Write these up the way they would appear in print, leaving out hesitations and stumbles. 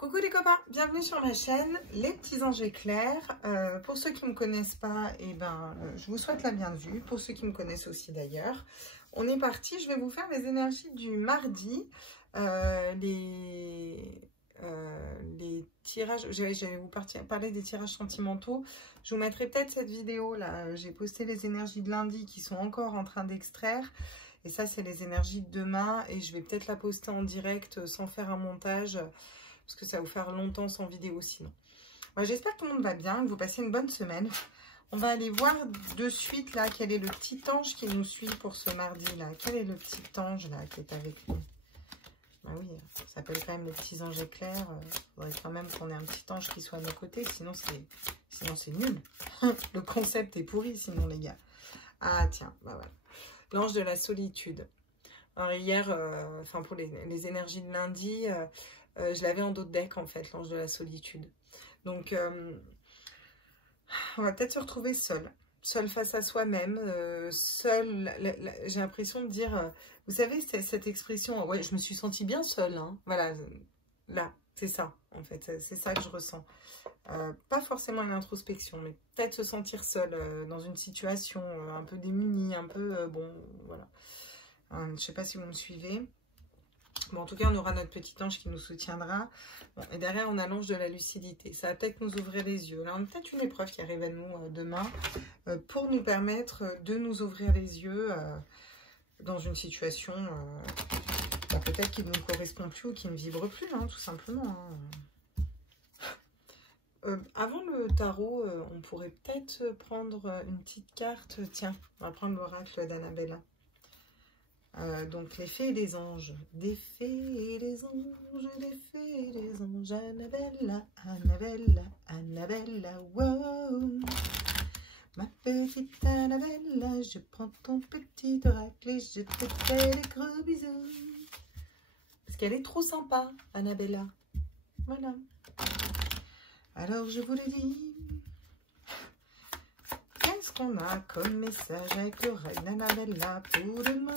Coucou les copains, bienvenue sur ma chaîne Les Petits Anges Éclairs. Pour ceux qui ne me connaissent pas, je vous souhaite la bienvenue. Pour ceux qui me connaissent aussi d'ailleurs, on est parti. Je vais vous faire les énergies du mardi, les tirages. J'allais vous parler des tirages sentimentaux. Je vous mettrai peut-être cette vidéo là. J'ai posté les énergies de lundi qui sont encore en train d'extraire. Et ça, c'est les énergies de demain. Et je vais peut-être la poster en direct sans faire un montage. Parce que ça va vous faire longtemps sans vidéo sinon. J'espère que tout le monde va bien, que vous passez une bonne semaine. On va aller voir de suite là quel est le petit ange qui nous suit pour ce mardi là. Quel est le petit ange là qui est avec nous? Bah oui, ça s'appelle quand même les petits anges éclairs. Il faudrait quand même qu'on ait un petit ange qui soit à nos côtés, sinon c'est nul. Le concept est pourri sinon les gars. Ah tiens, bah voilà. L'ange de la solitude. Alors hier, pour les énergies de lundi, je l'avais en dos de deck en fait, l'ange de la solitude. Donc, on va peut-être se retrouver seul face à soi-même, seul. J'ai l'impression de dire, vous savez, cette expression, ouais, je me suis sentie bien seule, hein. Voilà, là, c'est ça en fait, c'est ça que je ressens. Pas forcément une introspection, mais peut-être se sentir seul dans une situation un peu démunie, un peu, bon, voilà. Je ne sais pas si vous me suivez. Bon, en tout cas, on aura notre petit ange qui nous soutiendra. Bon, et derrière, on a l'ange de la lucidité. Ça va peut-être nous ouvrir les yeux. Là, on a peut-être une épreuve qui arrive à nous demain pour nous permettre de nous ouvrir les yeux dans une situation peut-être qui ne nous correspond plus ou qui ne vibre plus, hein, tout simplement. Avant le tarot, on pourrait peut-être prendre une petite carte. Tiens, on va prendre l'oracle d'Annabella. Donc les fées et les anges, des fées et les anges, des fées et les anges, Annabella, Annabella, Annabella, wow. Ma petite Annabella, je prends ton petit oracle et je te fais des gros bisous. Parce qu'elle est trop sympa, Annabella. Voilà. Alors je vous le dis. Qu'est-ce qu'on a comme message avec l'oreille d'Annabella pour demain?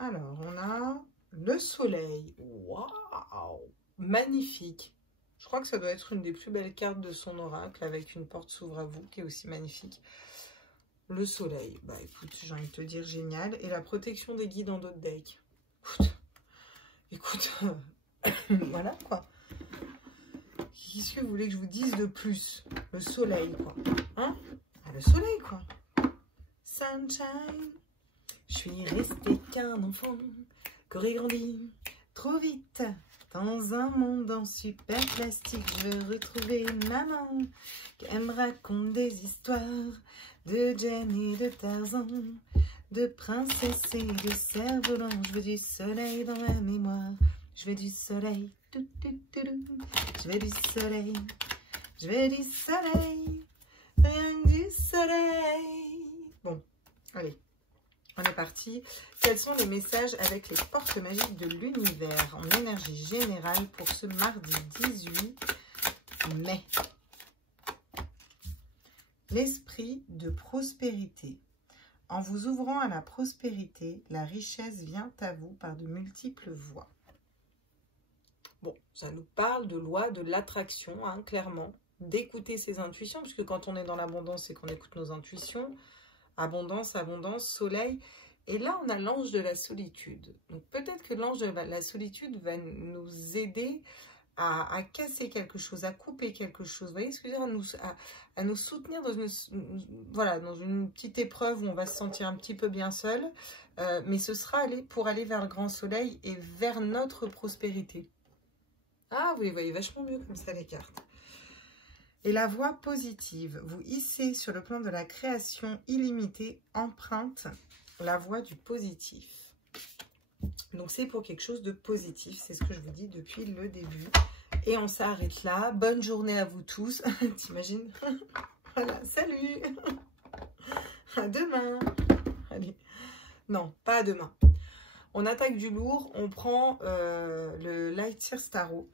Alors, on a le soleil. Waouh! Magnifique. Je crois que ça doit être une des plus belles cartes de son oracle avec une porte s'ouvre à vous qui est aussi magnifique. Le soleil. Bah écoute, j'ai envie de te dire génial. Et la protection des guides en d'autres decks. Écoute, voilà quoi. Qu'est-ce que vous voulez que je vous dise de plus? Le soleil quoi. Hein? Ah, le soleil quoi. Sunshine. Je suis restée qu'un enfant qu'aurait grandi trop vite dans un monde en super plastique. Je veux retrouver maman qui me raconte des histoires de Jane et de Tarzan, de princesse et de cerf-volant. Je veux du soleil dans ma mémoire. Je veux du soleil. Je veux du soleil. Je veux du soleil. Rien que du soleil. Bon, allez. On est parti. Quels sont les messages avec les portes magiques de l'univers en énergie générale pour ce mardi 18 mai? L'esprit de prospérité. En vous ouvrant à la prospérité, la richesse vient à vous par de multiples voies. Bon, ça nous parle de loi de l'attraction, hein, clairement. D'écouter ses intuitions, puisque quand on est dans l'abondance, c'est qu'on écoute nos intuitions. Abondance, abondance, soleil. Et là, on a l'ange de la solitude. Donc, peut-être que l'ange de la solitude va nous aider à casser quelque chose, à couper quelque chose. Vous voyez ce que je veux dire? À nous soutenir dans dans une petite épreuve où on va se sentir un petit peu bien seul. Mais ce sera pour aller vers le grand soleil et vers notre prospérité. Ah, vous les voyez vachement mieux comme ça, les cartes. Et la voie positive, vous hissez sur le plan de la création illimitée, empreinte la voie du positif. Donc c'est pour quelque chose de positif, c'est ce que je vous dis depuis le début. Et on s'arrête là. Bonne journée à vous tous. T'imagines? Voilà, salut. À demain. Allez. Non, pas à demain. On attaque du lourd, on prend le Light Seer Tarot.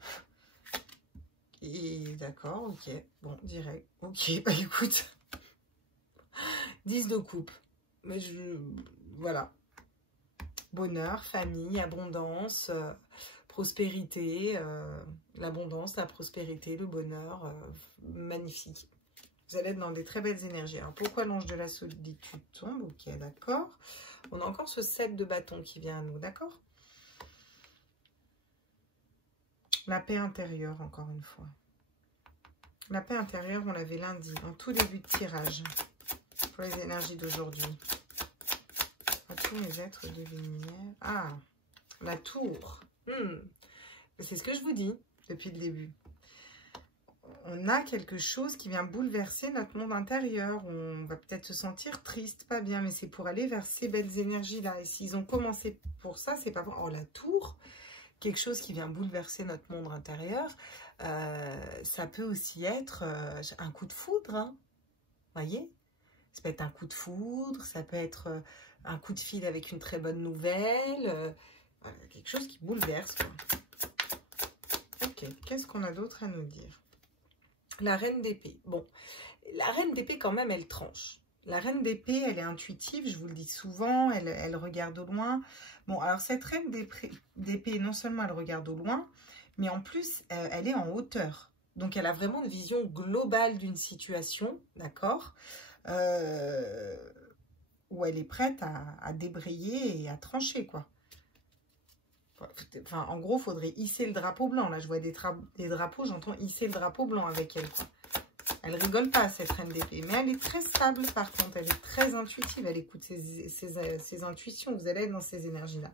Et d'accord, ok, bon, direct, ok, bah écoute, 10 de coupe, mais voilà, bonheur, famille, abondance, prospérité, l'abondance, la prospérité, le bonheur, magnifique. Vous allez être dans des très belles énergies. Alors, pourquoi l'ange de la solitude tombe? Ok, d'accord. On a encore ce 7 de bâton qui vient à nous, d'accord? La paix intérieure, encore une fois. La paix intérieure, on l'avait lundi, en tout début de tirage, pour les énergies d'aujourd'hui. À tous les êtres de lumière. Ah, la tour. C'est ce que je vous dis depuis le début. On a quelque chose qui vient bouleverser notre monde intérieur. On va peut-être se sentir triste, pas bien, mais c'est pour aller vers ces belles énergies-là. Et s'ils ont commencé pour ça, c'est pas vrai. Oh, la tour, quelque chose qui vient bouleverser notre monde intérieur, ça peut aussi être un coup de foudre. Hein. Voyez? Ça peut être un coup de foudre, ça peut être un coup de fil avec une très bonne nouvelle. Voilà, quelque chose qui bouleverse. Quoi. Ok, qu'est-ce qu'on a d'autre à nous dire? La reine d'épée. Bon, la reine d'épée, quand même, elle tranche. La reine d'épée, elle est intuitive, je vous le dis souvent, elle regarde au loin. Bon, alors cette reine d'épée, non seulement elle regarde au loin, mais en plus, elle est en hauteur. Donc, elle a vraiment une vision globale d'une situation, d'accord, où elle est prête à débrayer et à trancher, quoi. Enfin, en gros, il faudrait hisser le drapeau blanc. Là, je vois des drapeaux, j'entends hisser le drapeau blanc avec elle, quoi. Elle rigole pas, cette reine d'épée. Mais elle est très stable, par contre. Elle est très intuitive. Elle écoute ses intuitions. Vous allez être dans ces énergies-là.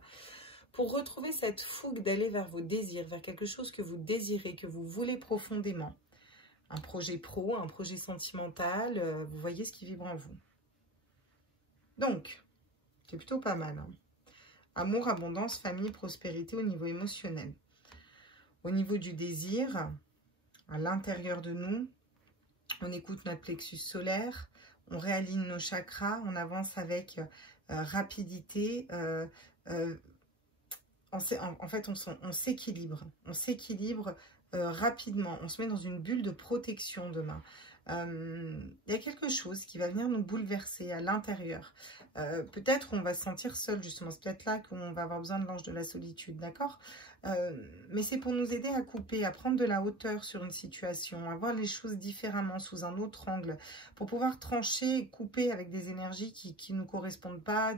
Pour retrouver cette fougue d'aller vers vos désirs, vers quelque chose que vous désirez, que vous voulez profondément. Un projet pro, un projet sentimental. Vous voyez ce qui vibre en vous. Donc, c'est plutôt pas mal, hein. Amour, abondance, famille, prospérité au niveau émotionnel. Au niveau du désir, à l'intérieur de nous, on écoute notre plexus solaire, on réaligne nos chakras, on avance avec rapidité. En fait, on s'équilibre. On s'équilibre rapidement. On se met dans une bulle de protection demain. Il y a quelque chose qui va venir nous bouleverser à l'intérieur. Peut-être qu'on va se sentir seul, justement. C'est peut-être là qu'on va avoir besoin de l'ange de la solitude, d'accord? Mais c'est pour nous aider à couper, à prendre de la hauteur sur une situation, à voir les choses différemment, sous un autre angle, pour pouvoir trancher et couper avec des énergies qui ne nous correspondent pas,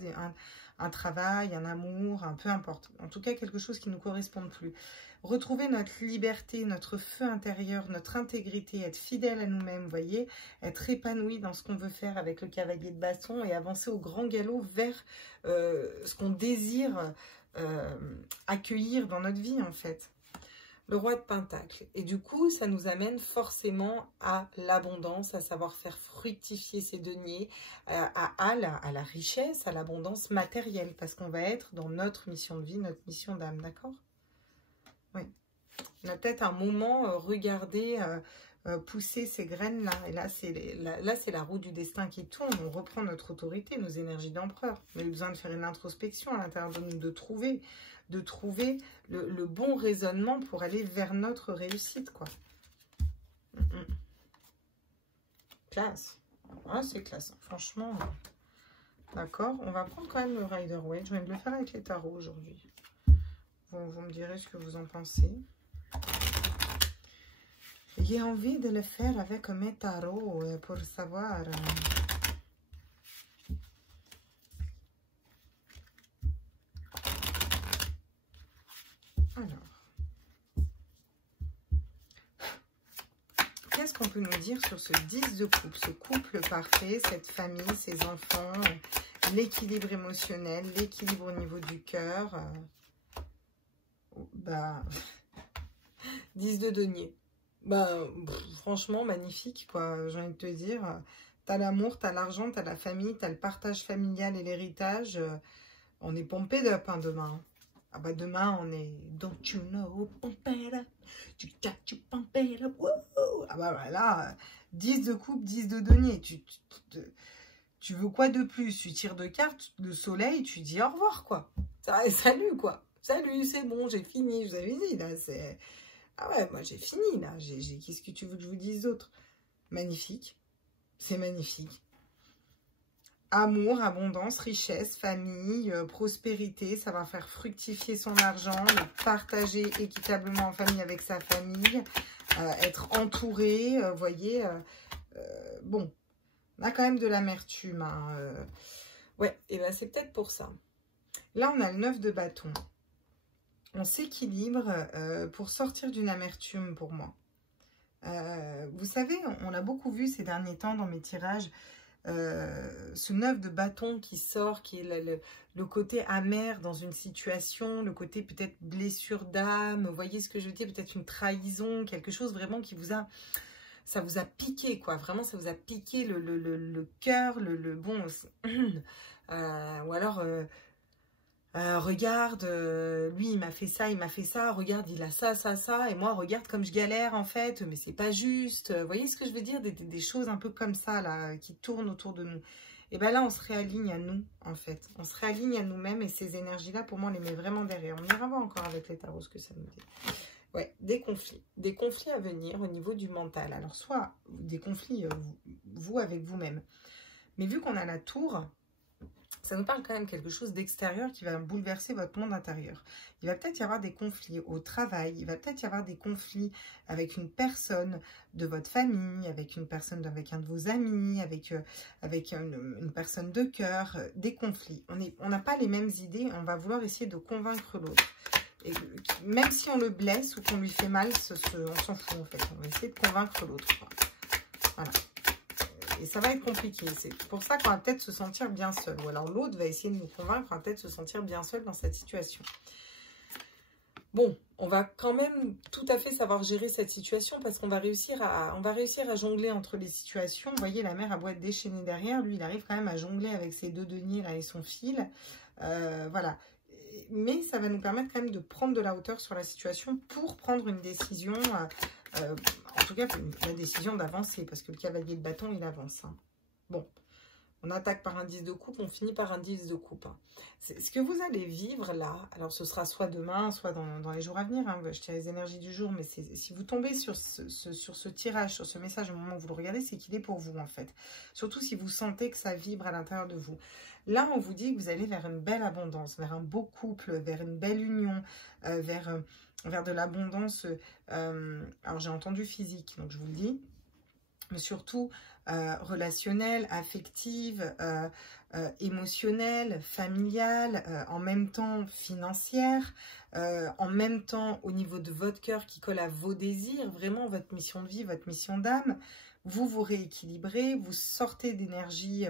un travail, un amour, peu importe. En tout cas, quelque chose qui ne nous correspond plus. Retrouver notre liberté, notre feu intérieur, notre intégrité, être fidèle à nous-mêmes, voyez, être épanoui dans ce qu'on veut faire avec le cavalier de bâton et avancer au grand galop vers ce qu'on désire accueillir dans notre vie, en fait. Le roi de Pentacle. Et du coup, ça nous amène forcément à l'abondance, à savoir faire fructifier ses deniers, à la richesse, à l'abondance matérielle, parce qu'on va être dans notre mission de vie, notre mission d'âme, d'accord? Oui. On a peut-être un moment regardé pousser ces graines-là. Et là, c'est la roue du destin qui tourne. On reprend notre autorité, nos énergies d'empereur. On a eu besoin de faire une introspection à l'intérieur de nous, de trouver le bon raisonnement pour aller vers notre réussite, quoi. Classe. Ah, c'est classe. Franchement, d'accord. On va prendre quand même le Rider-Waite. Je vais le faire avec les tarots aujourd'hui. Vous me direz ce que vous en pensez. J'ai envie de le faire avec mes tarots pour savoir. Alors, qu'est-ce qu'on peut nous dire sur ce 10 de coupe, ce couple parfait, cette famille, ces enfants, l'équilibre émotionnel, l'équilibre au niveau du cœur. Bah, 10 de denier. Bah, franchement, magnifique, quoi. J'ai envie de te dire, t'as l'amour, t'as l'argent, t'as la famille, t'as le partage familial et l'héritage. On est pompé d'up, hein, demain. Ah bah, demain, on est... Don't you know, pump it up. Tu pump it up. Woo! Ah bah, là, 10 de coupe, 10 de denier. Tu veux quoi de plus? Tu tires de cartes, de soleil, tu dis au revoir, quoi. Salut, quoi. Salut, c'est bon, j'ai fini. Je vous avais dit, là, c'est... Ah ouais, moi j'ai fini là. Qu'est-ce que tu veux que je vous dise d'autre? Magnifique. C'est magnifique. amour, abondance, richesse, famille, prospérité. Ça va faire fructifier son argent, le partager équitablement en famille avec sa famille, être entouré, vous voyez. Bon, on a quand même de l'amertume. Hein, ouais, et ben c'est peut-être pour ça. Là, on a le 9 de bâton. On s'équilibre pour sortir d'une amertume pour moi. Vous savez, on a beaucoup vu ces derniers temps dans mes tirages, ce 9 de bâton qui sort, qui est le côté amer dans une situation, le côté peut-être blessure d'âme, vous voyez ce que je veux dire, peut-être une trahison, quelque chose vraiment qui vous a, ça vous a piqué, quoi, vraiment ça vous a piqué le cœur, bon, ou alors... regarde, lui il m'a fait ça, regarde il a ça, et moi regarde comme je galère en fait, mais c'est pas juste, vous voyez ce que je veux dire, des choses un peu comme ça là, qui tournent autour de nous. Et bien là on se réaligne à nous en fait, on se réaligne à nous-mêmes et ces énergies là pour moi on les met vraiment derrière. On ira voir encore avec les tarots ce que ça nous dit. Ouais, des conflits à venir au niveau du mental, alors soit des conflits vous avec vous-même, mais vu qu'on a la tour, ça nous parle quand même quelque chose d'extérieur qui va bouleverser votre monde intérieur. Il va peut-être y avoir des conflits au travail, il va peut-être y avoir des conflits avec une personne de votre famille, avec une personne, avec un de vos amis, avec une personne de cœur, des conflits. On n'a pas les mêmes idées, on va vouloir essayer de convaincre l'autre. Et même si on le blesse ou qu'on lui fait mal, on s'en fout en fait. On va essayer de convaincre l'autre. Voilà. Et ça va être compliqué. C'est pour ça qu'on va peut-être se sentir bien seul. Ou alors l'autre va essayer de nous convaincre, on va peut-être se sentir bien seul dans cette situation. Bon, on va quand même tout à fait savoir gérer cette situation parce qu'on va réussir à jongler entre les situations. Vous voyez, la mère a beau être déchaînée derrière, lui, il arrive quand même à jongler avec ses deux deniers là et son fil. Voilà. Mais ça va nous permettre quand même de prendre de la hauteur sur la situation pour prendre une décision... en tout cas, la décision d'avancer, parce que le cavalier de bâton, il avance. Hein. Bon, on attaque par un 10 de coupe, on finit par un 10 de coupe. Hein. Ce que vous allez vivre là, alors ce sera soit demain, soit dans les jours à venir, hein, je tiens les énergies du jour, mais si vous tombez sur ce tirage, sur ce message au moment où vous le regardez, c'est qu'il est pour vous en fait. Surtout si vous sentez que ça vibre à l'intérieur de vous. Là, on vous dit que vous allez vers une belle abondance, vers un beau couple, vers une belle union, vers de l'abondance, alors j'ai entendu physique, donc je vous le dis, mais surtout relationnelle, affective, émotionnelle, familiale, en même temps financière, en même temps au niveau de votre cœur qui colle à vos désirs, vraiment votre mission de vie, votre mission d'âme. Vous vous rééquilibrez, vous sortez d'énergie,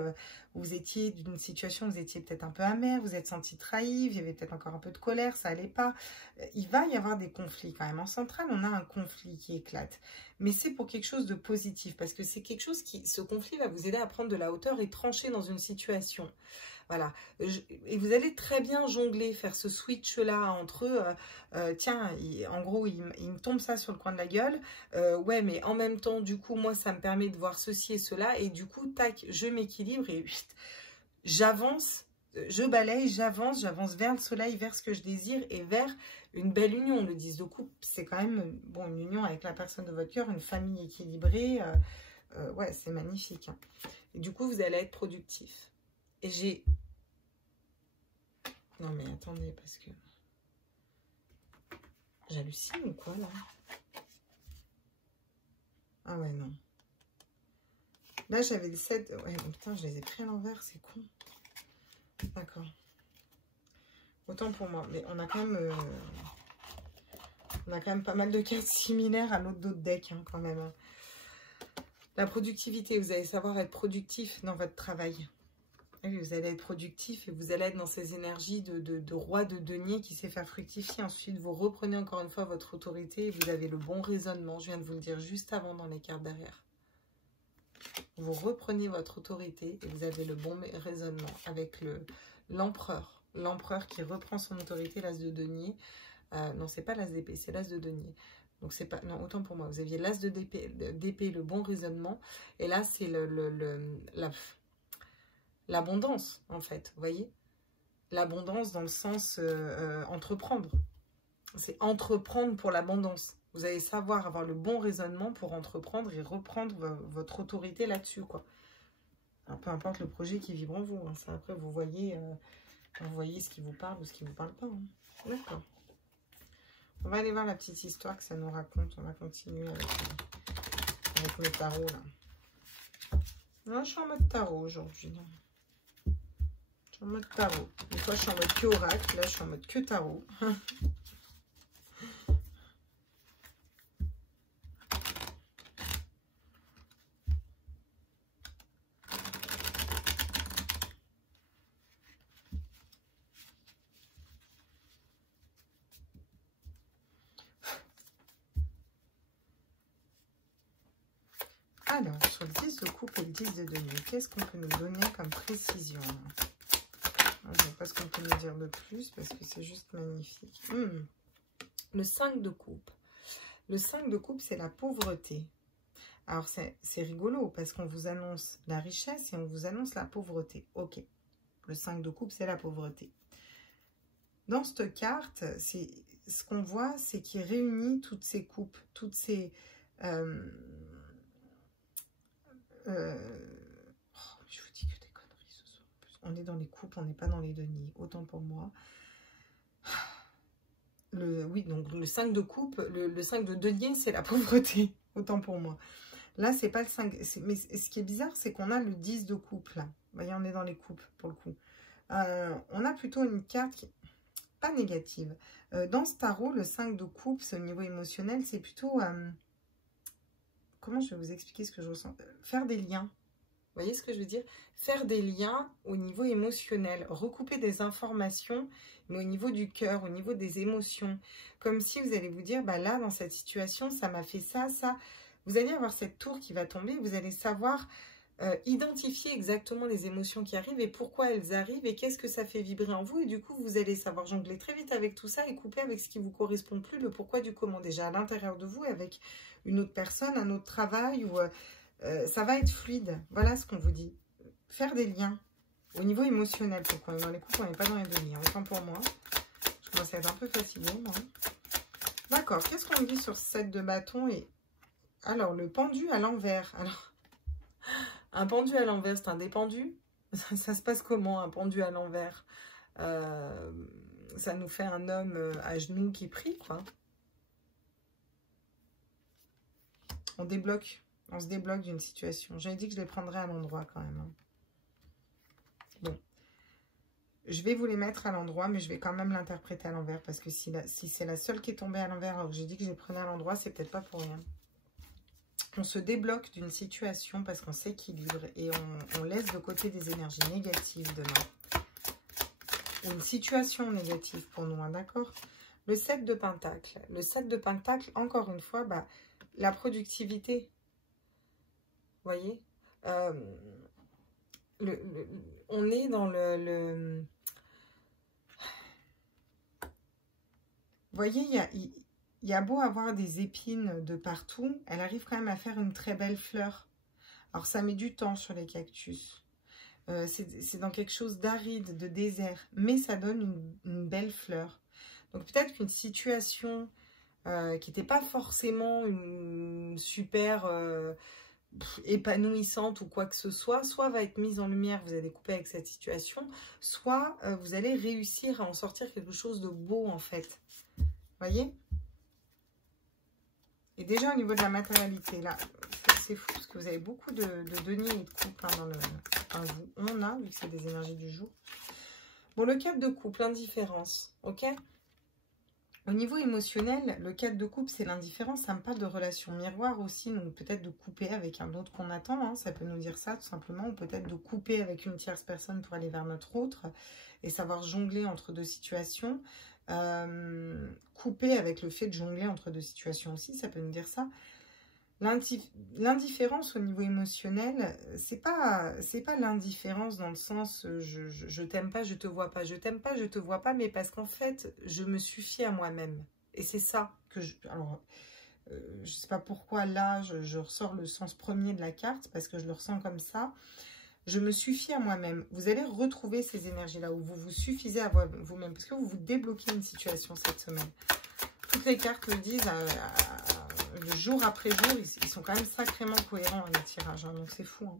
vous étiez d'une situation, vous étiez peut-être un peu amer, vous êtes senti trahi, il y avait peut-être encore un peu de colère, ça allait pas. Il va y avoir des conflits quand même. En centrale, on a un conflit qui éclate. Mais c'est pour quelque chose de positif, parce que c'est quelque chose ce conflit va vous aider à prendre de la hauteur et trancher dans une situation. Voilà, et vous allez très bien jongler, faire ce switch-là entre, tiens, en gros, il me tombe ça sur le coin de la gueule, ouais, mais en même temps, du coup, moi, ça me permet de voir ceci et cela, et du coup, tac, je m'équilibre et j'avance, je balaye, j'avance vers le soleil, vers ce que je désire et vers une belle union. Le 10 de coupe, c'est quand même, bon, une union avec la personne de votre cœur, une famille équilibrée, ouais, c'est magnifique. Hein. Et du coup, vous allez être productif. Et j'ai... Non mais attendez, parce que... J'hallucine ou quoi, là? Ah ouais, non. Là, j'avais le 7... Ouais, bon, putain, je les ai pris à l'envers, c'est con. D'accord. Autant pour moi. Mais on a quand même... On a quand même pas mal de cartes similaires à d'autres decks, hein, quand même. Hein. La productivité, vous allez savoir être productif dans votre travail. Oui, vous allez être productif et vous allez être dans ces énergies de roi de denier qui sait faire fructifier. Ensuite, vous reprenez encore une fois votre autorité et vous avez le bon raisonnement. Je viens de vous le dire juste avant dans les cartes derrière. Vous reprenez votre autorité et vous avez le bon raisonnement avec l'empereur. L'empereur qui reprend son autorité, l'as de denier. Non, c'est pas l'as d'épée, c'est l'as de denier. Donc, c'est pas... Non, autant pour moi. Vous aviez l'as d'épée, le bon raisonnement. Et là, c'est l'abondance, en fait, vous voyez. L'abondance dans le sens entreprendre. C'est entreprendre pour l'abondance. Vous allez savoir avoir le bon raisonnement pour entreprendre et reprendre votre autorité là-dessus, quoi. Alors, peu importe le projet qui vibre en vous. Hein. Ça, après, vous voyez ce qui vous parle ou ce qui ne vous parle pas. Hein. D'accord. On va aller voir la petite histoire que ça nous raconte. On va continuer avec le tarot, là. Moi, je suis en mode tarot aujourd'hui. Je suis en mode tarot. Des fois, je suis en mode que oracle. Là, je suis en mode que tarot. Alors, sur le 10 de coupe et le 10 de denier, qu'est-ce qu'on peut nous donner comme précision? Je ne sais pas ce qu'on peut nous dire de plus parce que c'est juste magnifique. Le 5 de coupe. Le 5 de coupe, c'est la pauvreté. Alors, c'est rigolo parce qu'on vous annonce la richesse et on vous annonce la pauvreté. Ok, le 5 de coupe, c'est la pauvreté. Dans cette carte, ce qu'on voit, c'est qu'il réunit toutes ces coupes, toutes ces... je vous dis que des conneries ce soir. On est dans les coupes, on n'est pas dans les deniers. Autant pour moi. Oui, donc le 5 de coupe, le 5 de denier, c'est la pauvreté. Autant pour moi. Là, c'est pas le 5. Mais ce qui est bizarre, c'est qu'on a le 10 de coupe, là. Vous voyez, on est dans les coupes, pour le coup. On a plutôt une carte qui n'est pas négative. Dans ce tarot, le 5 de coupe, c'est au niveau émotionnel, c'est plutôt... comment je vais vous expliquer ce que je ressens? Faire des liens. Vous voyez ce que je veux dire? Faire des liens au niveau émotionnel. Recouper des informations, mais au niveau du cœur, au niveau des émotions. Comme si vous allez vous dire, bah là, dans cette situation, ça m'a fait ça, ça. Vous allez avoir cette tour qui va tomber. Vous allez savoir identifier exactement les émotions qui arrivent et pourquoi elles arrivent et qu'est-ce que ça fait vibrer en vous. Et du coup, vous allez savoir jongler très vite avec tout ça et couper avec ce qui vous correspond plus, le pourquoi du comment. Déjà à l'intérieur de vous, avec une autre personne, un autre travail, ou ça va être fluide. Voilà ce qu'on vous dit. Faire des liens au niveau émotionnel. Pourquoi dans les couples, on n'est pas dans les demi. Autant pour moi. Je commence à être un peu fatiguée, moi. D'accord. Qu'est-ce qu'on dit sur ce 7 de bâton et... Alors, le pendu à l'envers. Alors, un pendu à l'envers, c'est un dépendu. Ça se passe comment, un pendu à l'envers? Ça nous fait un homme à genoux qui prie, quoi. On débloque. On se débloque d'une situation. J'avais dit que je les prendrais à l'endroit quand même. Hein. Bon. Je vais vous les mettre à l'endroit, mais je vais quand même l'interpréter à l'envers. Parce que si c'est la seule qui est tombée à l'envers, alors que j'ai dit que je les prenais à l'endroit, c'est peut-être pas pour rien. On se débloque d'une situation parce qu'on s'équilibre et on laisse de côté des énergies négatives demain. Une situation négative pour nous, hein, d'accord? Le 7 de Pentacle. Le 7 de Pentacle, encore une fois, bah, la productivité. Vous voyez, on est dans le... Vous voyez, il y a beau avoir des épines de partout, elle arrive quand même à faire une très belle fleur. Alors, ça met du temps sur les cactus. C'est dans quelque chose d'aride, de désert, mais ça donne une belle fleur. Donc, peut-être qu'une situation qui n'était pas forcément une super... épanouissante ou quoi que ce soit va être mise en lumière, vous allez couper avec cette situation, soit vous allez réussir à en sortir quelque chose de beau en fait. Voyez? Et déjà au niveau de la matérialité, là, c'est fou parce que vous avez beaucoup de deniers et de couple hein, on a, vu que c'est des énergies du jour. Bon, le 4 de coupe, l'indifférence, ok? Au niveau émotionnel, le 4 de coupe, c'est l'indifférence. Ça me parle de relation miroir aussi, donc peut-être de couper avec un autre qu'on attend. Hein, ça peut nous dire ça, tout simplement. Ou peut-être de couper avec une tierce personne pour aller vers notre autre et savoir jongler entre deux situations. Couper avec le fait de jongler entre deux situations aussi, ça peut nous dire ça. L'indifférence au niveau émotionnel, c'est pas l'indifférence dans le sens je t'aime pas, je te vois pas. Je t'aime pas, je te vois pas, mais parce qu'en fait, je me suffis à moi-même. Et c'est ça que alors, je sais pas pourquoi là, je ressors le sens premier de la carte, parce que je le ressens comme ça. Je me suffis à moi-même. Vous allez retrouver ces énergies-là, où vous vous suffisez à vous-même, parce que vous vous débloquez une situation cette semaine. Toutes les cartes le disent, le jour après jour, ils sont quand même sacrément cohérents, les tirages, hein, donc c'est fou. Hein.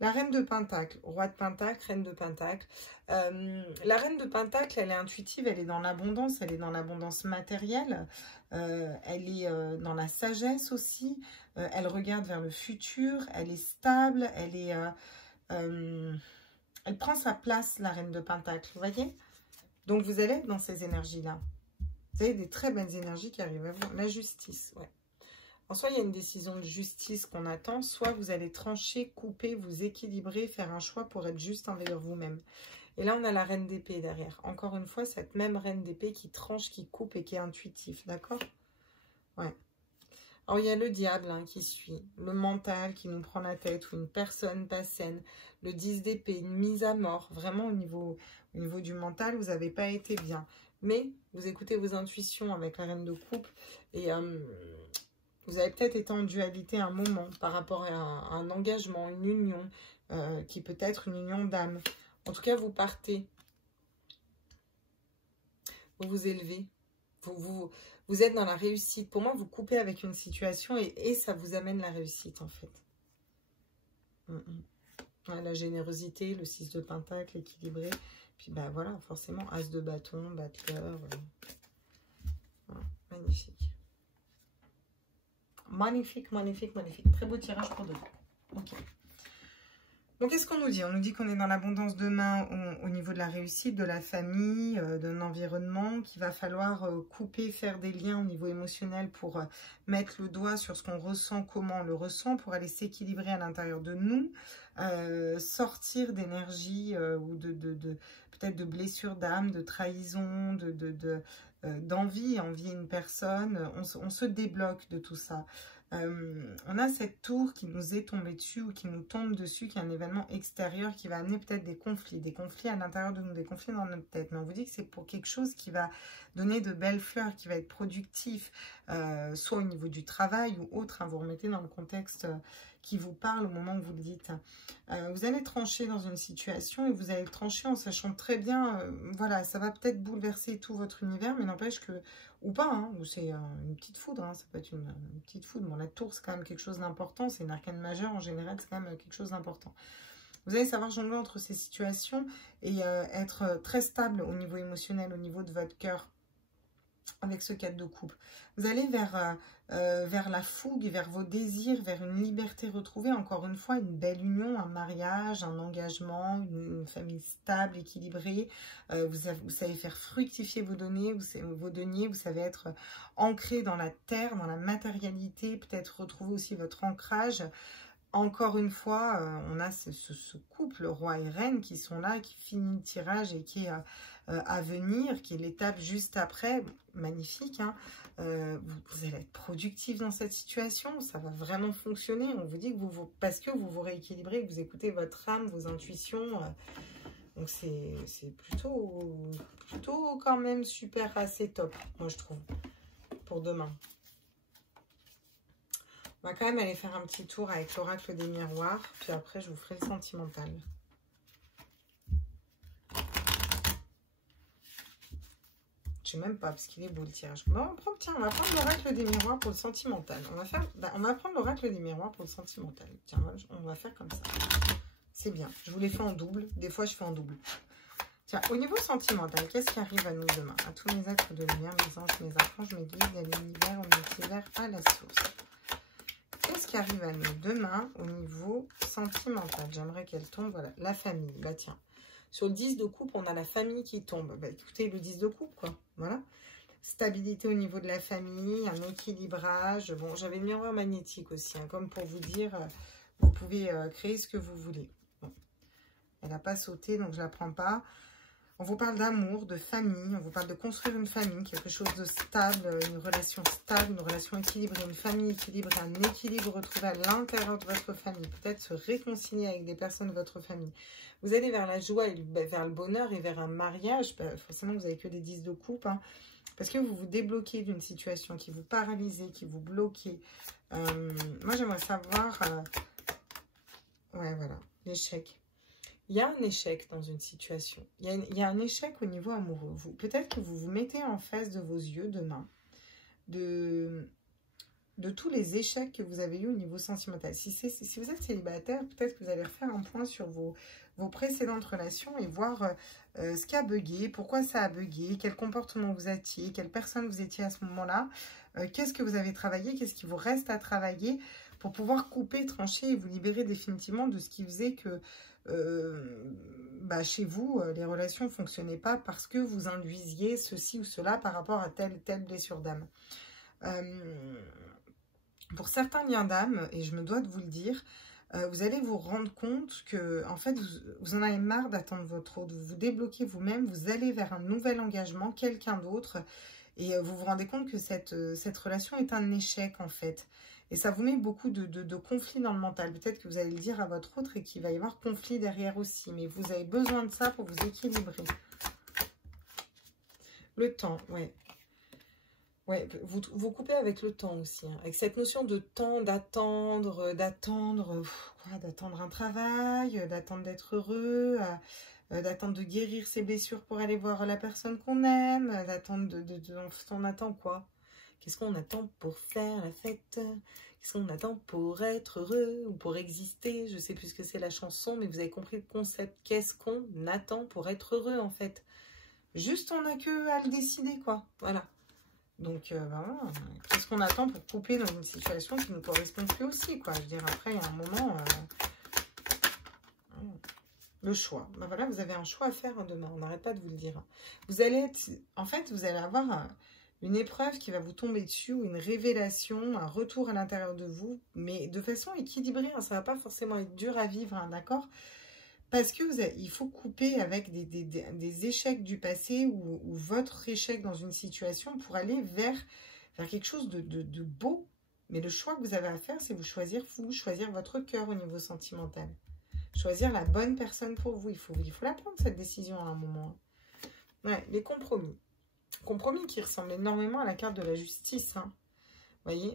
La reine de Pentacle, roi de Pentacle, reine de Pentacle. La reine de Pentacle, elle est intuitive, elle est dans l'abondance, elle est dans l'abondance matérielle. Elle est dans la sagesse aussi. Elle regarde vers le futur, elle est stable, elle est... elle prend sa place, la reine de Pentacle, vous voyez? Donc, vous allez être dans ces énergies-là. Vous avez des très belles énergies qui arrivent à vous. La justice, ouais. En soit, il y a une décision de justice qu'on attend, soit vous allez trancher, couper, vous équilibrer, faire un choix pour être juste envers vous-même. Et là, on a la reine d'épée derrière. Encore une fois, cette même reine d'épée qui tranche, qui coupe et qui est intuitif, d'accord? Ouais. Alors, il y a le diable hein, qui suit, le mental qui nous prend la tête, ou une personne pas saine, le 10 d'épée, une mise à mort. Vraiment, au niveau du mental, vous n'avez pas été bien. Mais vous écoutez vos intuitions avec la reine de coupe et... vous avez peut-être été en dualité un moment par rapport à un engagement, une union, qui peut être une union d'âme. En tout cas, vous partez, vous vous élevez, vous êtes dans la réussite. Pour moi, vous coupez avec une situation et ça vous amène la réussite, en fait. Ouais, la générosité, le 6 de Pentacle équilibré. Puis, bah voilà, forcément, As de bâton, battleur. Voilà, magnifique. Magnifique, magnifique, magnifique. Très beau tirage pour demain. Ok. Donc, qu'est-ce qu'on nous dit? On nous dit qu'on est dans l'abondance demain au niveau de la réussite, de la famille, de l'environnement, qu'il va falloir couper, faire des liens au niveau émotionnel pour mettre le doigt sur ce qu'on ressent, comment on le ressent, pour aller s'équilibrer à l'intérieur de nous, sortir d'énergie ou peut-être de blessures d'âme, de trahison, d'envie, envier une personne. On se débloque de tout ça. On a cette tour qui nous est tombée dessus ou qui nous tombe dessus, qui est un événement extérieur qui va amener peut-être des conflits à l'intérieur de nous, des conflits dans notre tête. Mais on vous dit que c'est pour quelque chose qui va donner de belles fleurs, qui va être productif, soit au niveau du travail ou autre. Hein, vous remettez dans le contexte qui vous parle au moment où vous le dites. Vous allez trancher dans une situation et vous allez trancher en sachant très bien, voilà, ça va peut-être bouleverser tout votre univers, mais n'empêche que, ou pas, hein, ou c'est une petite foudre, hein, ça peut être une petite foudre. Bon, la tour, c'est quand même quelque chose d'important, c'est une arcane majeure, en général, c'est quand même quelque chose d'important. Vous allez savoir jongler entre ces situations et être très stable au niveau émotionnel, au niveau de votre cœur, avec ce 4 de coupe. Vous allez vers la fougue, vers vos désirs, vers une liberté retrouvée. Encore une fois, une belle union, un mariage, un engagement, une famille stable, équilibrée. Vous savez faire fructifier vos deniers, vous savez être ancré dans la terre, dans la matérialité, peut-être retrouver aussi votre ancrage. Encore une fois, on a ce couple, roi et reine, qui sont là, qui finit le tirage et qui est à venir, qui est l'étape juste après. Magnifique, hein. Vous allez être productif dans cette situation, ça va vraiment fonctionner. On vous dit que parce que vous vous rééquilibrez, que vous écoutez votre âme, vos intuitions. Donc c'est plutôt quand même super, assez top, moi je trouve, pour demain. On va quand même aller faire un petit tour avec l'oracle des miroirs. Puis après, je vous ferai le sentimental. Je sais même pas, parce qu'il est beau le tirage. Bon, on va prendre l'oracle des miroirs pour le sentimental. On va prendre l'oracle des miroirs pour le sentimental. Tiens, on va faire comme ça. C'est bien. Je vous l'ai fait en double. Des fois, je fais en double. Tiens, au niveau sentimental, qu'est-ce qui arrive à nous demain? À tous mes êtres de lumière, mes anges, mes archanges, mes guides, à l'univers, au multivers, à la source. Qu'est-ce qui arrive à nous demain au niveau sentimental? J'aimerais qu'elle tombe. Voilà, la famille. Bah tiens, sur le 10 de coupe, on a la famille qui tombe. Bah écoutez, le 10 de coupe, quoi. Voilà. Stabilité au niveau de la famille, un équilibrage. Bon, j'avais le miroir magnétique aussi, hein, comme pour vous dire, vous pouvez créer ce que vous voulez. Bon. Elle n'a pas sauté, donc je ne la prends pas. On vous parle d'amour, de famille, on vous parle de construire une famille, quelque chose de stable, une relation équilibrée, une famille équilibrée, un équilibre retrouvé à l'intérieur de votre famille. Peut-être se réconcilier avec des personnes de votre famille. Vous allez vers la joie, et vers le bonheur et vers un mariage. Forcément, vous n'avez que des 10 de coupe, hein, parce que vous vous débloquez d'une situation qui vous paralysait, qui vous bloquait. Moi, j'aimerais savoir... ouais, voilà, l'échec. Il y a un échec dans une situation. Il y a un échec au niveau amoureux. Peut-être que vous vous mettez en face de vos yeux demain de tous les échecs que vous avez eu au niveau sentimental. Si vous êtes célibataire, peut-être que vous allez refaire un point sur vos précédentes relations et voir ce qui a bugué, pourquoi ça a bugué, quel comportement vous étiez, quelle personne vous étiez à ce moment-là, qu'est-ce que vous avez travaillé, qu'est-ce qui vous reste à travailler pour pouvoir couper, trancher et vous libérer définitivement de ce qui faisait que chez vous, les relations ne fonctionnaient pas parce que vous induisiez ceci ou cela par rapport à telle ou telle blessure d'âme. Pour certains liens d'âme, et je me dois de vous le dire, vous allez vous rendre compte que en fait, vous en avez marre d'attendre votre autre, vous vous débloquez vous-même, vous allez vers un nouvel engagement, quelqu'un d'autre, et vous vous rendez compte que cette relation est un échec en fait. Et ça vous met beaucoup de conflits dans le mental. Peut-être que vous allez le dire à votre autre et qu'il va y avoir conflit derrière aussi. Mais vous avez besoin de ça pour vous équilibrer. Le temps, ouais. Ouais, vous coupez avec le temps aussi. Hein. Avec cette notion de temps, d'attendre un travail, d'attendre d'être heureux, d'attendre de guérir ses blessures pour aller voir la personne qu'on aime, d'attendre on attend quoi? Qu'est-ce qu'on attend pour faire la fête? Qu'est-ce qu'on attend pour être heureux ou pour exister? Je ne sais plus ce que c'est la chanson, mais vous avez compris le concept. Qu'est-ce qu'on attend pour être heureux en fait? Juste on n'a que à le décider quoi. Voilà. Donc voilà. Qu'est-ce qu'on attend pour couper dans une situation qui ne nous correspond plus aussi quoi? Je veux dire après il y a un moment... Le choix. Ben voilà, vous avez un choix à faire demain. On n'arrête pas de vous le dire. Vous allez être... En fait, vous allez avoir une épreuve qui va vous tomber dessus, ou une révélation, un retour à l'intérieur de vous, mais de façon équilibrée. Hein, ça ne va pas forcément être dur à vivre, hein, d'accord? Parce que il faut couper avec des échecs du passé ou votre échec dans une situation pour aller vers quelque chose de beau. Mais le choix que vous avez à faire, c'est choisir votre cœur au niveau sentimental. Choisir la bonne personne pour vous. Il faut la prendre, cette décision, à un moment. Ouais, les compromis. Compromis qui ressemble énormément à la carte de la justice. Hein. Vous voyez,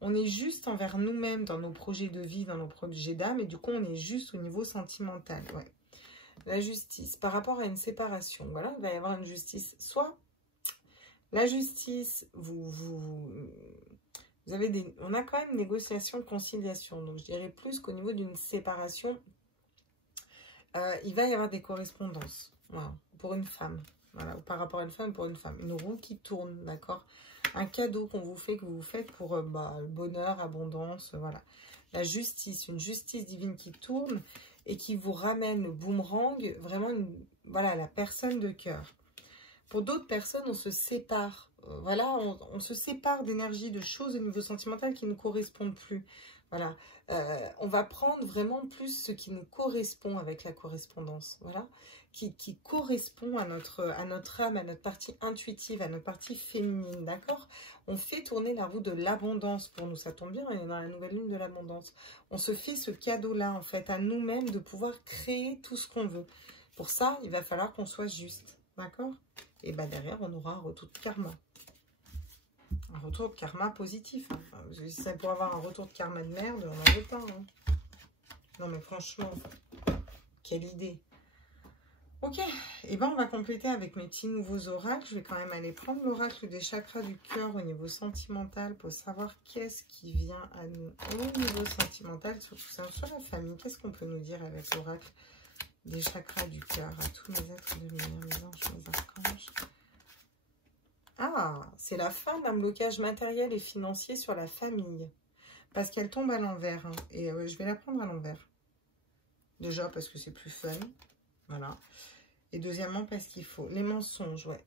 on est juste envers nous-mêmes dans nos projets de vie, dans nos projets d'âme. Et du coup, on est juste au niveau sentimental. Ouais. La justice, par rapport à une séparation. Voilà, il va y avoir une justice. Soit la justice, on a quand même négociation, conciliation. Donc, je dirais plus qu'au niveau d'une séparation, il va y avoir des correspondances. Voilà, pour une femme. Voilà, par rapport à une femme, pour une femme. Une roue qui tourne, d'accord? Un cadeau qu'on vous fait, que vous faites pour le bonheur, abondance, voilà. La justice, une justice divine qui tourne et qui vous ramène le boomerang, vraiment, la personne de cœur. Pour d'autres personnes, on se sépare. Voilà, on se sépare d'énergie, de choses au niveau sentimental qui ne nous correspondent plus. Voilà, on va prendre vraiment plus ce qui nous correspond avec la correspondance. Voilà, qui correspond à notre âme, à notre partie intuitive, à notre partie féminine. D'accord? On fait tourner la roue de l'abondance pour nous. Ça tombe bien, on est dans la nouvelle lune de l'abondance. On se fait ce cadeau-là, en fait, à nous-mêmes de pouvoir créer tout ce qu'on veut. Pour ça, il va falloir qu'on soit juste. D'accord? Et derrière, on aura un retour de karma. Un retour de karma positif. Hein. Enfin, si ça pourrait avoir un retour de karma de merde, on n'en veut pas. Hein. Non, mais franchement, quelle idée. Ok, et on va compléter avec mes petits nouveaux oracles. Je vais quand même aller prendre l'oracle des chakras du cœur au niveau sentimental pour savoir qu'est-ce qui vient à nous au niveau sentimental, surtout sur la famille. Qu'est-ce qu'on peut nous dire avec l'oracle des chakras du cœur à tous mes êtres de lumière, mes anges, mes archanges? Ah, c'est la fin d'un blocage matériel et financier sur la famille. Parce qu'elle tombe à l'envers. Hein, et je vais la prendre à l'envers. Déjà parce que c'est plus fun. Voilà. Et deuxièmement parce qu'il faut. Les mensonges, ouais.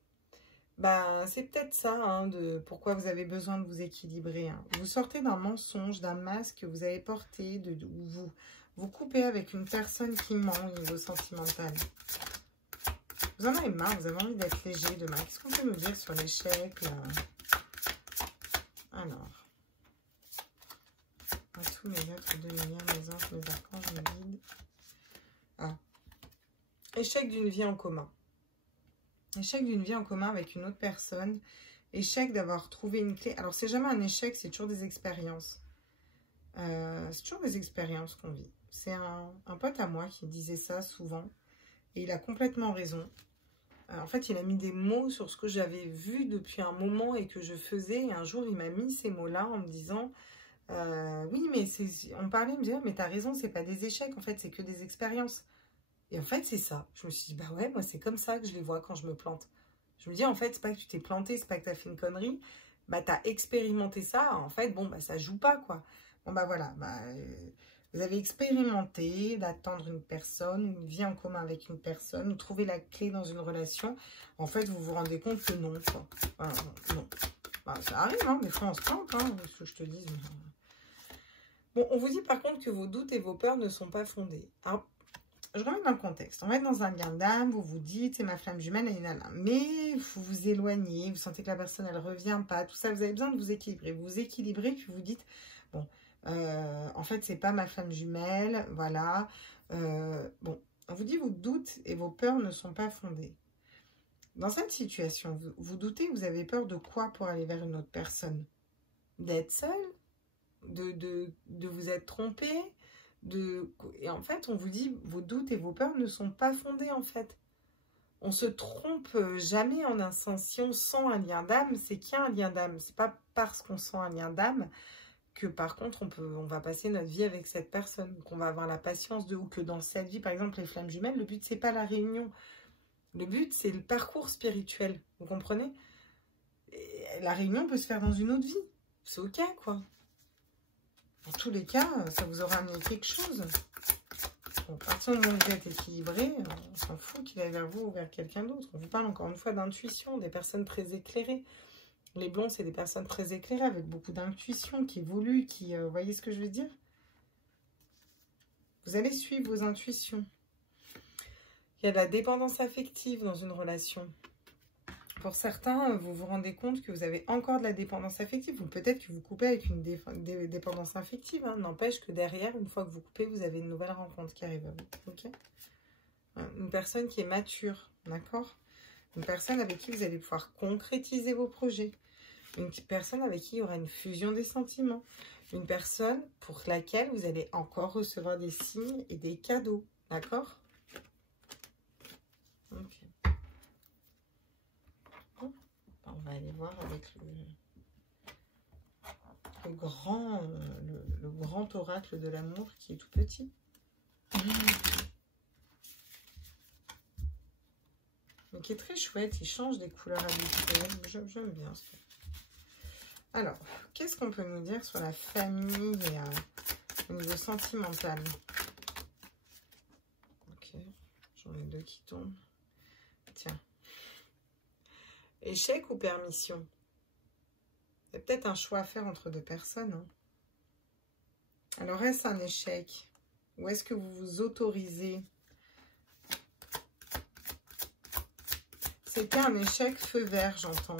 C'est peut-être ça, hein, de pourquoi vous avez besoin de vous équilibrer. Hein. Vous sortez d'un mensonge, d'un masque que vous avez porté, où vous coupez avec une personne qui ment au niveau sentimental. Vous en avez marre, vous avez envie d'être léger demain. Qu'est-ce qu'on peut nous dire sur l'échec? Alors, à tous mes êtres de lumière, mes anges, mes archanges, mes guides. Ah. Échec d'une vie en commun. Échec d'une vie en commun avec une autre personne. Échec d'avoir trouvé une clé. Alors, c'est jamais un échec, c'est toujours des expériences. C'est toujours des expériences qu'on vit. C'est un pote à moi qui disait ça souvent. Et il a complètement raison. En fait, il a mis des mots sur ce que j'avais vu depuis un moment et que je faisais. Et un jour, il m'a mis ces mots-là en me disant, oui, mais on parlait, il me disait, mais t'as raison, c'est pas des échecs, en fait, c'est que des expériences. Et en fait, c'est ça. Je me suis dit, bah ouais, moi, c'est comme ça que je les vois quand je me plante. Je me dis, en fait, c'est pas que tu t'es planté, c'est pas que t'as fait une connerie. Bah, t'as expérimenté ça. En fait, bon, bah, ça joue pas, quoi. Bon, bah, voilà. Bah, vous avez expérimenté d'attendre une personne, une vie en commun avec une personne, ou trouver la clé dans une relation. En fait, vous vous rendez compte que non, quoi. Enfin, non. Bah, ça arrive, hein. Des fois, on se plante, hein, ce que je te dis. Bon, on vous dit par contre que vos doutes et vos peurs ne sont pas fondés. Alors, je remets dans le contexte. On va être dans un lien d'âme, vous vous dites, c'est ma flamme jumelle, mais vous vous éloignez, vous sentez que la personne, elle ne revient pas, tout ça, vous avez besoin de vous équilibrer. Vous vous équilibrez, puis vous dites, bon, en fait, c'est pas ma flamme jumelle, voilà. Bon, on vous dit, vos doutes et vos peurs ne sont pas fondés. Dans cette situation, vous doutez, vous avez peur de quoi pour aller vers une autre personne? D'être seul? De vous être trompé? Et en fait, on vous dit, vos doutes et vos peurs ne sont pas fondés, en fait. On se trompe jamais en un sens. Si on sent un lien d'âme, c'est qu'il y a un lien d'âme. C'est pas parce qu'on sent un lien d'âme que, par contre, on va passer notre vie avec cette personne, qu'on va avoir la patience ou que dans cette vie, par exemple, les flammes jumelles, le but, c'est pas la réunion. Le but, c'est le parcours spirituel. Vous comprenez? Et la réunion peut se faire dans une autre vie. C'est ok, quoi. En tous les cas, ça vous aura amené quelque chose. Donc, à partir du moment où vous êtes équilibré, on s'en fout qu'il aille vers vous ou vers quelqu'un d'autre. On vous parle encore une fois d'intuition, des personnes très éclairées. Les blonds, c'est des personnes très éclairées, avec beaucoup d'intuition, qui évoluent, qui... vous voyez ce que je veux dire? Vous allez suivre vos intuitions. Il y a de la dépendance affective dans une relation. Pour certains, vous vous rendez compte que vous avez encore de la dépendance affective, ou peut-être que vous coupez avec une dépendance affective. Hein. N'empêche que derrière, une fois que vous coupez, vous avez une nouvelle rencontre qui arrive à vous. Okay, une personne qui est mature, d'accord? Une personne avec qui vous allez pouvoir concrétiser vos projets. Une personne avec qui il y aura une fusion des sentiments. Une personne pour laquelle vous allez encore recevoir des signes et des cadeaux, d'accord? Ok. On va aller voir avec le grand oracle de l'amour qui est tout petit. Mais qui est très chouette, il change des couleurs habituelles. J'aime bien ça. Alors, qu'est-ce qu'on peut nous dire sur la famille au niveau sentimental? Ok, j'en ai deux qui tombent. Tiens. Échec ou permission? Il y a peut-être un choix à faire entre deux personnes. Hein. Alors, est-ce un échec? Ou est-ce que vous vous autorisez? C'était un échec feu vert, j'entends.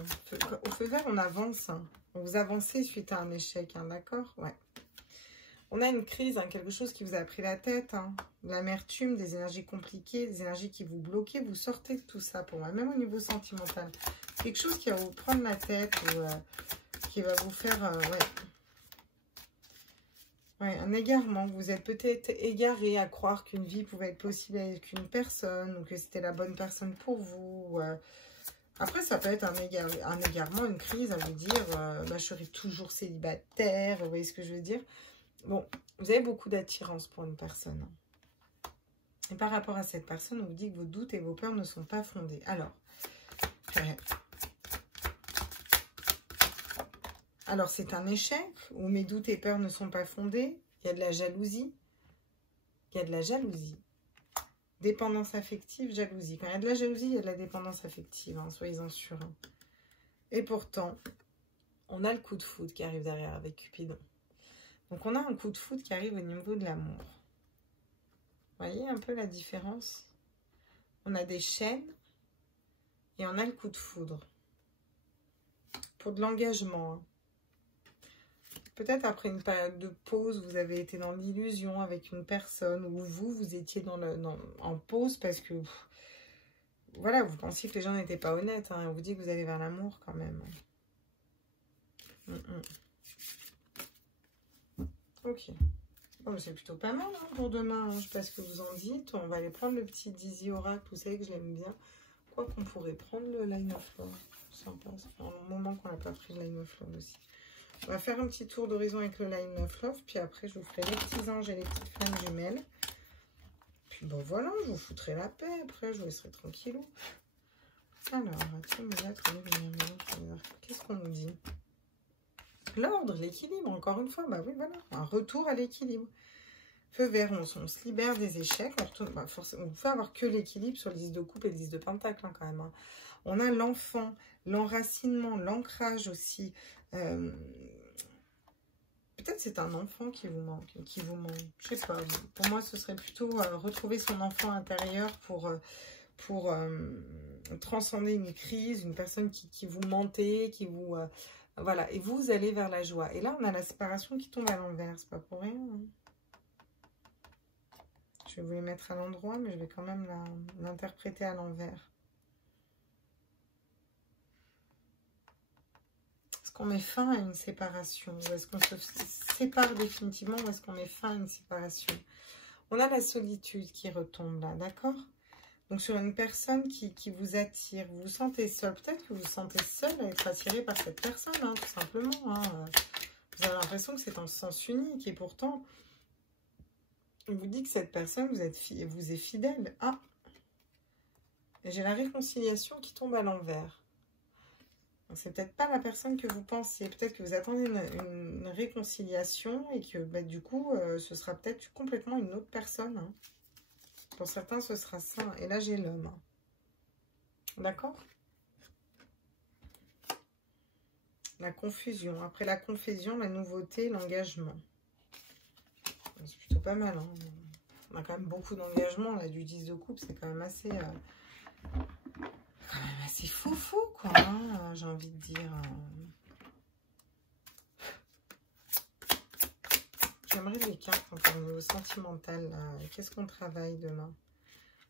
Au feu vert, on avance. Hein. Vous avancez suite à un échec, hein, d'accord? Ouais. On a une crise, hein, quelque chose qui vous a pris la tête. Hein. L'amertume, des énergies compliquées, des énergies qui vous bloquaient. Vous sortez de tout ça pour moi, même au niveau sentimental. Quelque chose qui va vous prendre la tête ou qui va vous faire... ouais, un égarement. Vous êtes peut-être égaré à croire qu'une vie pouvait être possible avec une personne ou que c'était la bonne personne pour vous. Après, ça peut être un égarement, une crise à vous dire bah, je serai toujours célibataire. Vous voyez ce que je veux dire? Bon, vous avez beaucoup d'attirance pour une personne. Et par rapport à cette personne, on vous dit que vos doutes et vos peurs ne sont pas fondés. Alors, c'est un échec où mes doutes et peurs ne sont pas fondés. Il y a de la jalousie. Il y a de la jalousie. Dépendance affective, jalousie. Quand il y a de la jalousie, il y a de la dépendance affective. Hein, soyez-en sûrs. Hein. Et pourtant, on a le coup de foudre qui arrive derrière avec Cupidon. Donc, on a un coup de foudre qui arrive au niveau de l'amour. Vous voyez un peu la différence? On a des chaînes et on a le coup de foudre. Pour de l'engagement. Hein. Peut-être après une période de pause, vous avez été dans l'illusion avec une personne ou vous étiez en pause parce que, voilà, vous pensiez que les gens n'étaient pas honnêtes. Hein, on vous dit que vous allez vers l'amour quand même. Ok. Bon, c'est plutôt pas mal hein, pour demain. Hein. Je ne sais pas ce que vous en dites. On va aller prendre le petit Dizzy Oracle. Vous savez que je l'aime bien. Quoi qu'on pourrait prendre le Line of Love. Sympa, ça fait un moment qu'on n'a pas pris le Line of Love aussi. On va faire un petit tour d'horizon avec le Line of Love, puis après je vous ferai les petits anges et les petites flammes jumelles. Puis bon voilà, je vous foutrai la paix, après je vous laisserai tranquillou. Alors, qu'est-ce qu'on nous dit? L'ordre, l'équilibre, encore une fois, bah oui, voilà, un retour à l'équilibre. Feu vert, on se libère des échecs, on retourne, bah forcément, on peut avoir que l'équilibre sur les 10 de coupe et les 10 de pentacle hein, quand même. Hein. On a l'enfant, l'enracinement, l'ancrage aussi. Peut-être c'est un enfant qui vous manque, je sais pas. Pour moi, ce serait plutôt retrouver son enfant intérieur pour transcender une crise, une personne qui vous mentait, qui vous... voilà, et vous allez vers la joie. Et là, on a la séparation qui tombe à l'envers, c'est pas pour rien. Hein. Je vais vous les mettre à l'endroit, mais je vais quand même l'interpréter à l'envers. Est-ce qu'on met fin à une séparation? Ou est-ce qu'on se sépare définitivement? Ou est-ce qu'on met fin à une séparation? On a la solitude qui retombe là, d'accord? Donc sur une personne qui vous attire, vous vous sentez seul. Peut-être que vous vous sentez seul à être attiré par cette personne, hein, tout simplement. Hein. Vous avez l'impression que c'est en sens unique. Et pourtant, on vous dit que cette personne vous est fidèle. Ah, j'ai la réconciliation qui tombe à l'envers. C'est peut-être pas la personne que vous pensiez. Peut-être que vous attendez une réconciliation et que bah, du coup, ce sera peut-être complètement une autre personne. Hein. Pour certains, ce sera ça. Et là, j'ai l'homme. D'accord? La confusion. Après la confusion, la nouveauté, l'engagement. C'est plutôt pas mal. Hein. On a quand même beaucoup d'engagement. Là, du 10 de coupe, c'est quand même assez... assez foufou, quoi. Hein, j'ai envie de dire... J'aimerais les cartes encore au niveau sentimental. Qu'est-ce qu'on travaille demain?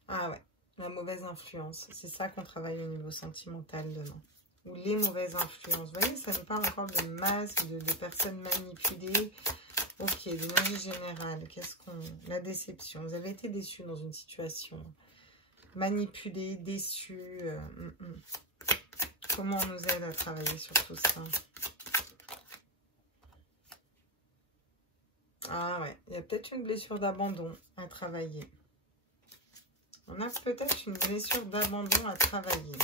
Ah ouais, la mauvaise influence. C'est ça qu'on travaille au niveau sentimental demain. Ou les mauvaises influences. Vous voyez, ça nous parle encore de masques, de personnes manipulées. Ok, d'énergie générale. Qu'est-ce qu'on... La déception. Vous avez été déçu dans une situation. Manipulé, déçu. Comment on nous aide à travailler sur tout ça? Ah ouais, il y a peut-être une blessure d'abandon à travailler. On a peut-être une blessure d'abandon à travailler.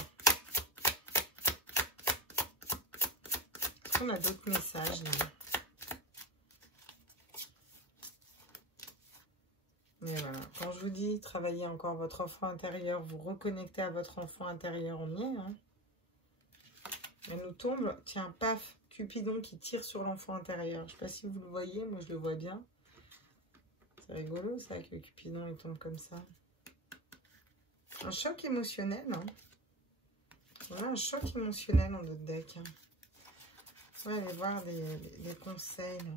Est-ce qu'on a d'autres messages là? Mais voilà, quand je vous dis travailler encore votre enfant intérieur, vous reconnectez à votre enfant intérieur, on y est. Hein. Elle nous tombe, tiens, paf, Cupidon qui tire sur l'enfant intérieur. Je ne sais pas si vous le voyez, moi je le vois bien. C'est rigolo ça que Cupidon il tombe comme ça. Un choc émotionnel. Hein. On a un choc émotionnel dans notre deck. Hein. On va aller voir des conseils. Là.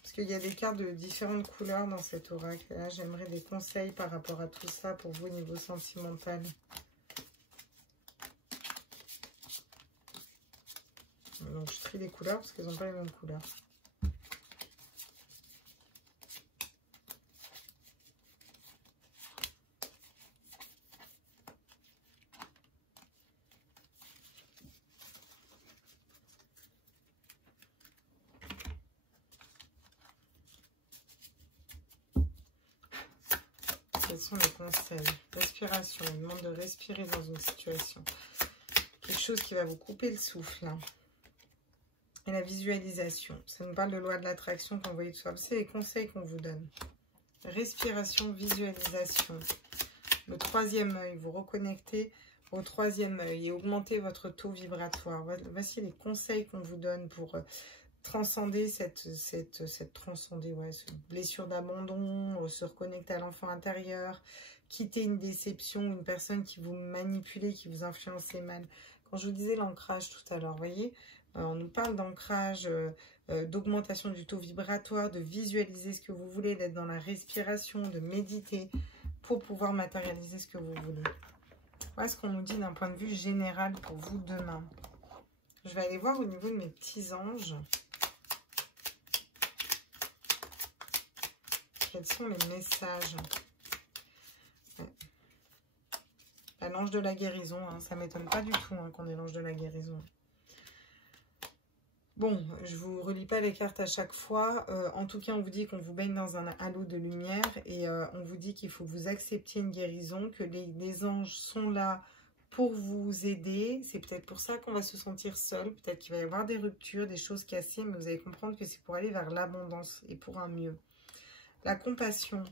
Parce qu'il y a des cartes de différentes couleurs dans cet oracle. Là, j'aimerais des conseils par rapport à tout ça pour vous au niveau sentimental. Donc, je trie les couleurs parce qu'elles n'ont pas les mêmes couleurs. Quels sont les conseils? Respiration. Il demande de respirer dans une situation. Quelque chose qui va vous couper le souffle. Hein. Et la visualisation. Ça nous parle de loi de l'attraction qu'on voyait tout ça. C'est les conseils qu'on vous donne. Respiration, visualisation. Le troisième œil. Vous reconnectez au troisième œil et augmentez votre taux vibratoire. Voici les conseils qu'on vous donne pour transcender cette blessure d'abandon, se reconnecter à l'enfant intérieur, quitter une déception, une personne qui vous manipulait, qui vous influençait mal. Quand je vous disais l'ancrage tout à l'heure, vous voyez, on nous parle d'ancrage, d'augmentation du taux vibratoire, de visualiser ce que vous voulez, d'être dans la respiration, de méditer pour pouvoir matérialiser ce que vous voulez. Voilà ce qu'on nous dit d'un point de vue général pour vous demain. Je vais aller voir au niveau de mes petits anges. Quels sont les messages? Ouais. l'ange de la guérison. Hein. Ça ne m'étonne pas du tout hein, qu'on ait l'ange de la guérison. Bon, je ne vous relis pas les cartes à chaque fois. En tout cas, on vous dit qu'on vous baigne dans un halo de lumière. Et on vous dit qu'il faut que vous acceptiez une guérison, que les anges sont là pour vous aider. C'est peut-être pour ça qu'on va se sentir seul. Peut-être qu'il va y avoir des ruptures, des choses cassées. Mais vous allez comprendre que c'est pour aller vers l'abondance et pour un mieux. La compassion.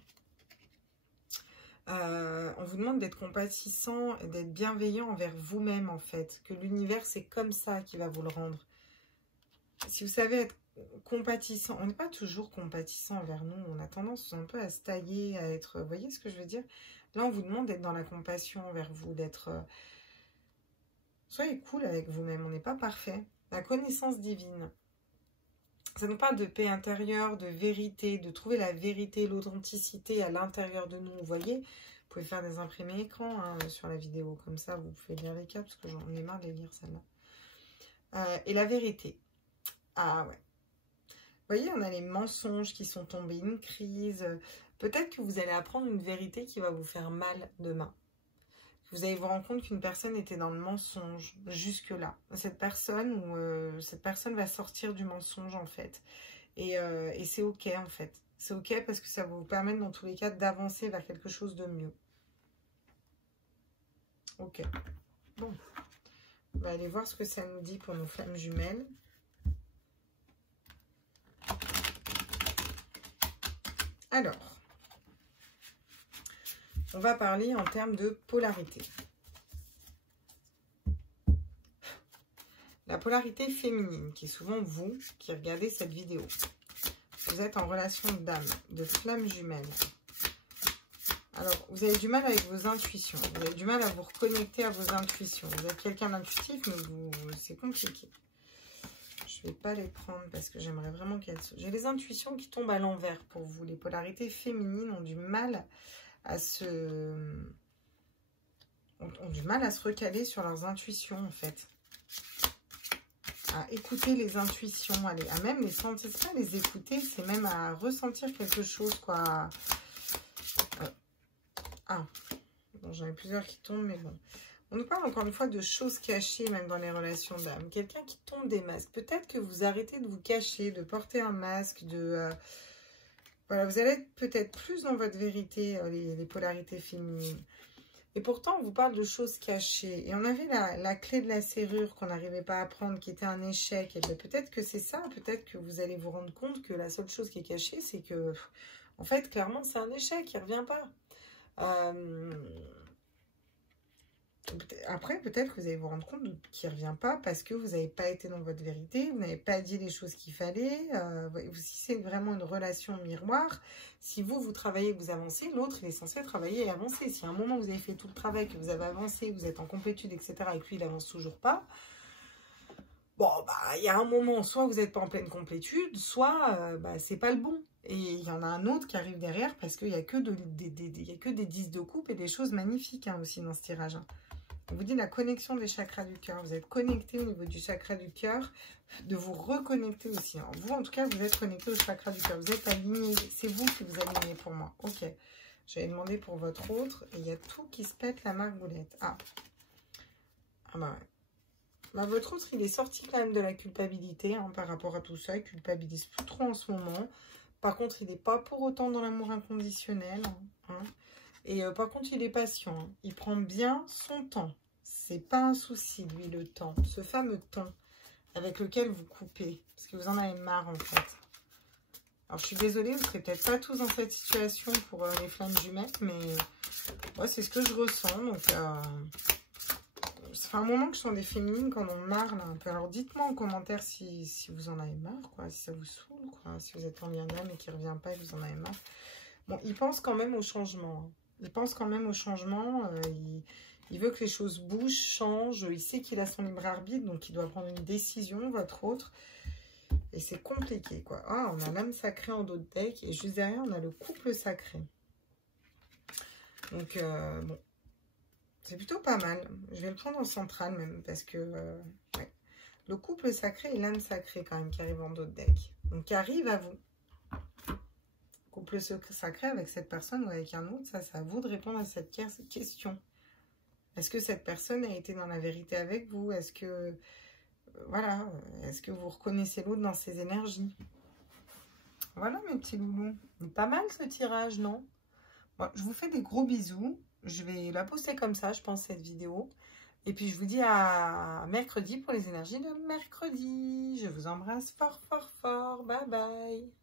On vous demande d'être compatissant et d'être bienveillant envers vous-même en fait. Que l'univers, c'est comme ça qui va vous le rendre. Si vous savez être compatissant, on n'est pas toujours compatissant envers nous. On a tendance un peu à se tailler, à être... Vous voyez ce que je veux dire? Là, on vous demande d'être dans la compassion envers vous, d'être... Soyez cool avec vous-même, on n'est pas parfait. La connaissance divine. Ça nous parle de paix intérieure, de vérité, de trouver la vérité, l'authenticité à l'intérieur de nous. Vous voyez, vous pouvez faire des imprimés écran hein, sur la vidéo. Comme ça, vous pouvez lire les cartes, parce que j'en ai marre de les lire, celle-là. Et la vérité. Ah ouais. Vous voyez, on a les mensonges qui sont tombés, une crise. Peut-être que vous allez apprendre une vérité qui va vous faire mal demain. Vous allez vous rendre compte qu'une personne était dans le mensonge jusque-là. Cette personne va sortir du mensonge en fait. Et c'est ok en fait. C'est ok parce que ça va vous permettre dans tous les cas d'avancer vers quelque chose de mieux. Ok. Bon. On va aller voir ce que ça nous dit pour nos flammes jumelles. Alors. On va parler en termes de polarité. La polarité féminine, qui est souvent vous qui regardez cette vidéo. Vous êtes en relation d'âme, de flamme jumelle. Alors, vous avez du mal avec vos intuitions. Vous avez du mal à vous reconnecter à vos intuitions. Vous êtes quelqu'un d'intuitif, mais c'est compliqué. Je ne vais pas les prendre parce que j'aimerais vraiment qu'elles... J'ai les intuitions qui tombent à l'envers pour vous. Les polarités féminines ont du mal ont du mal à se recaler sur leurs intuitions en fait, à écouter les intuitions, à même les sentir, c'est pas les écouter, c'est même à ressentir quelque chose quoi. Bon, j'en ai plusieurs qui tombent mais bon, on nous parle encore une fois de choses cachées même dans les relations d'âme, quelqu'un qui tombe des masques, peut-être que vous arrêtez de vous cacher, de porter un masque, voilà, vous allez être peut-être plus dans votre vérité, les polarités féminines. Et pourtant, on vous parle de choses cachées. Et on avait la clé de la serrure qu'on n'arrivait pas à prendre, qui était un échec. Et peut-être que c'est ça, peut-être que vous allez vous rendre compte que la seule chose qui est cachée, c'est que, en fait, clairement, c'est un échec, il ne revient pas. Après, peut-être que vous allez vous rendre compte qu'il ne revient pas parce que vous n'avez pas été dans votre vérité, vous n'avez pas dit les choses qu'il fallait. Si c'est vraiment une relation miroir, si vous travaillez, vous avancez, l'autre, il est censé travailler et avancer. Si à un moment, vous avez fait tout le travail, que vous avez avancé, vous êtes en complétude, etc., et que lui, il n'avance toujours pas, bon, bah, il y a un moment, soit vous n'êtes pas en pleine complétude, soit c'est pas le bon. Et il y en a un autre qui arrive derrière parce qu'il n'y a que des 10 de coupe et des choses magnifiques hein, aussi dans ce tirage. Hein. On vous dit la connexion des chakras du cœur. Vous êtes connecté au niveau du chakra du cœur, de vous reconnecter aussi. Alors vous, en tout cas, vous êtes connecté au chakra du cœur. Vous êtes aligné. C'est vous qui vous alignez pour moi. Ok. J'avais demandé pour votre autre. Et il y a tout qui se pète la margoulette. Ah bah ouais. Bah, votre autre, il est sorti quand même de la culpabilité hein, par rapport à tout ça. Il culpabilise plus trop en ce moment. Par contre, il n'est pas pour autant dans l'amour inconditionnel. Hein. Et par contre, il est patient. Hein. Il prend bien son temps. C'est pas un souci, lui, le temps. Ce fameux temps avec lequel vous coupez. Parce que vous en avez marre, en fait. Alors, je suis désolée, vous ne serez peut-être pas tous dans cette situation pour les flammes jumelles. Mais ouais, c'est ce que je ressens. Donc, ça fait un moment que je sens des féminines quand on marre, là, un peu. Alors, dites-moi en commentaire si vous en avez marre, quoi. Si ça vous saoule, quoi. Si vous êtes en lien d'âme et qu'il ne revient pas et que vous en avez marre. Bon, il pense quand même au changement. Hein. Il pense quand même au changement. Il veut que les choses bougent, changent. Il sait qu'il a son libre arbitre, donc il doit prendre une décision, votre autre. Et c'est compliqué, quoi. Ah, on a l'âme sacrée en dos de deck. Et juste derrière, on a le couple sacré. Donc, bon. C'est plutôt pas mal. Je vais le prendre en centrale, même, parce que... ouais. Le couple sacré et l'âme sacrée, quand même, qui arrive en dos de deck. Donc, qui arrive à vous. Couple sacré avec cette personne ou avec un autre, ça c'est à vous de répondre à cette question. Est-ce que cette personne a été dans la vérité avec vous? Est-ce que, voilà, est-ce que vous reconnaissez l'autre dans ses énergies? Voilà mes petits loulous. Pas mal ce tirage, non? Bon, je vous fais des gros bisous. Je vais la poster comme ça, je pense, cette vidéo. Et puis, je vous dis à mercredi pour les énergies de mercredi. Je vous embrasse fort, fort, fort. Bye, bye.